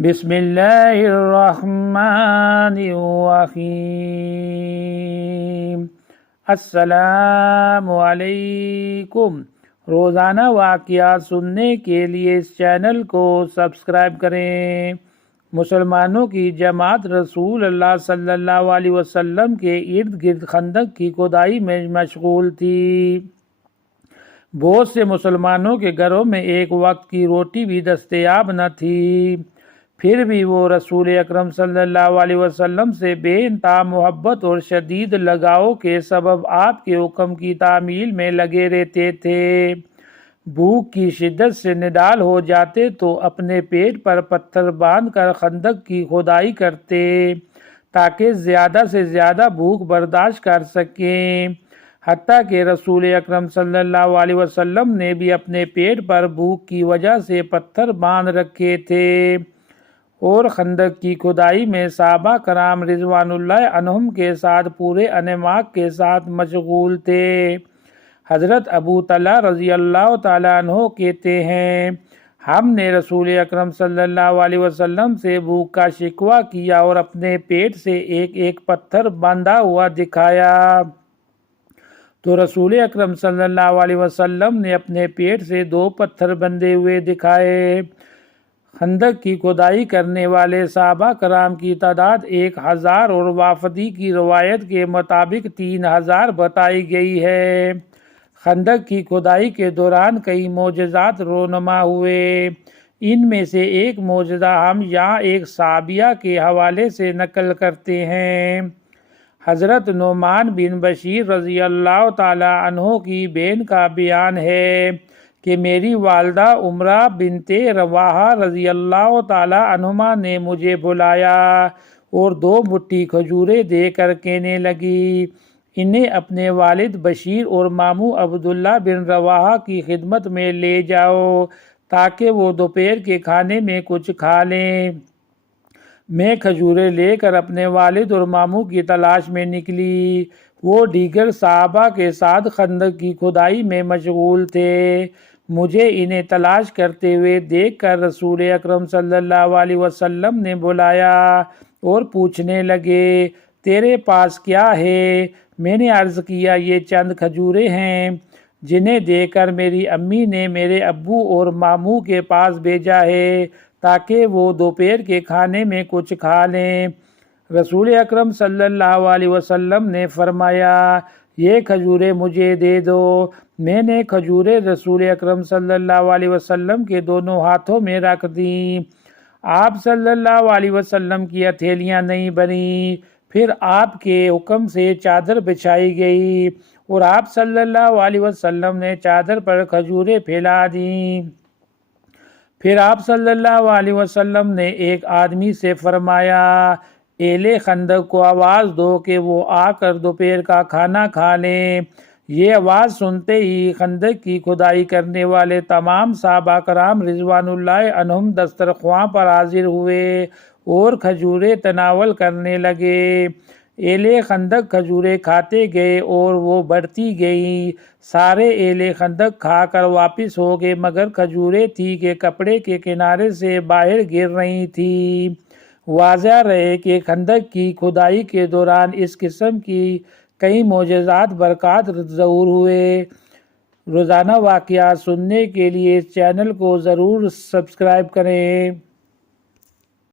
بسم اللہ الرحمن الرحیم۔ السلام علیکم۔ روزانہ واقعات سننے کے لیے اس چینل کو سبسکرائب کریں۔ مسلمانوں کی جماعت رسول اللہ صلی اللہ علیہ وسلم کے ارد گرد خندق کی کھدائی میں مشغول تھی۔ بہت سے مسلمانوں کے گھروں میں ایک وقت کی روٹی بھی دستیاب نہ تھی، پھر بھی وہ رسول اکرم صلی اللہ علیہ وسلم سے بے انتہا محبت اور شدید لگاؤ کے سبب آپ کے حکم کی تعمیل میں لگے رہتے تھے۔ بھوک کی شدت سے نڈال ہو جاتے تو اپنے پیٹ پر پتھر باندھ کر خندق کی کھدائی کرتے تاکہ زیادہ سے زیادہ بھوک برداشت کر سکیں۔ حتیٰ کہ رسول اکرم صلی اللہ علیہ وسلم نے بھی اپنے پیٹ پر بھوک کی وجہ سے پتھر باندھ رکھے تھے اور خندق کی کھدائی میں صحابہ کرام رضوان اللہ عنہم کے ساتھ پورے انہماک کے ساتھ مشغول تھے۔ حضرت ابو طلحہ رضی اللہ تعالیٰ عنہ کہتے ہیں، ہم نے رسول اکرم صلی اللہ علیہ وسلم سے بھوک کا شکوہ کیا اور اپنے پیٹ سے ایک ایک پتھر باندھا ہوا دکھایا تو رسول اکرم صلی اللہ علیہ وسلم نے اپنے پیٹ سے 2 پتھر بندھے ہوئے دکھائے۔ خندق کی کھدائی کرنے والے صحابہ کرام کی تعداد 1000 اور وافدی کی روایت کے مطابق 3000 بتائی گئی ہے۔ خندق کی کھدائی کے دوران کئی معجزات رونما ہوئے۔ ان میں سے ایک معجزہ ہم یہاں ایک صحابیہ کے حوالے سے نقل کرتے ہیں۔ حضرت نعمان بن بشیر رضی اللہ تعالیٰ عنہ کی بہن کا بیان ہے کہ میری والدہ عمرہ بنت رواحہ رضی اللہ تعالیٰ عنہما نے مجھے بلایا اور 2 مٹھی کھجوریں دے کر کہنے لگی، انہیں اپنے والد بشیر اور ماموں عبداللہ بن رواحہ کی خدمت میں لے جاؤ تاکہ وہ دوپہر کے کھانے میں کچھ کھا لیں۔ میں کھجوریں لے کر اپنے والد اور ماموں کی تلاش میں نکلی۔ وہ دیگر صحابہ کے ساتھ خندق کی کھدائی میں مشغول تھے۔ مجھے انہیں تلاش کرتے ہوئے دیکھ کر رسول اکرم صلی اللہ علیہ وسلم نے بلایا اور پوچھنے لگے، تیرے پاس کیا ہے؟ میں نے عرض کیا، یہ چند کھجوریں ہیں جنہیں دے کر میری امی نے میرے ابو اور ماموں کے پاس بھیجا ہے تاکہ وہ دوپہر کے کھانے میں کچھ کھا لیں۔ رسول اکرم صلی اللہ علیہ وسلم نے فرمایا، یہ کھجوریں مجھے دے دو۔ میں نے کھجوریں رسول اکرم صلی اللہ علیہ وسلم کے دونوں ہاتھوں میں رکھ دیں۔ آپ صلی اللہ علیہ وسلم کی ہتھیلیاں نہیں بنیں۔ پھر آپ کے حکم سے چادر بچھائی گئی اور آپ صلی اللہ علیہ وسلم نے چادر پر کھجوریں پھیلا دیں۔ پھر آپ صلی اللہ علیہ وسلم نے ایک آدمی سے فرمایا، اہل خندق کو آواز دو کہ وہ آ کر دوپہر کا کھانا کھا لیں۔ یہ آواز سنتے ہی خندق کی کھدائی کرنے والے تمام صحابہ کرام رضوان اللہ عنہم دسترخواں پر حاضر ہوئے اور کھجوریں تناول کرنے لگے۔ اہل خندق کھجوریں کھاتے گئے اور وہ بڑھتی گئیں۔ سارے اہل خندق کھا کر واپس ہو گئے مگر کھجوریں تھی کہ کپڑے کے کنارے سے باہر گر رہی تھیں۔ واضح رہے کہ خندق کی کھدائی کے دوران اس قسم کی کئی معجزات برکات ظہور ہوئے۔ روزانہ واقعات سننے کے لیے اس چینل کو ضرور سبسکرائب کریں۔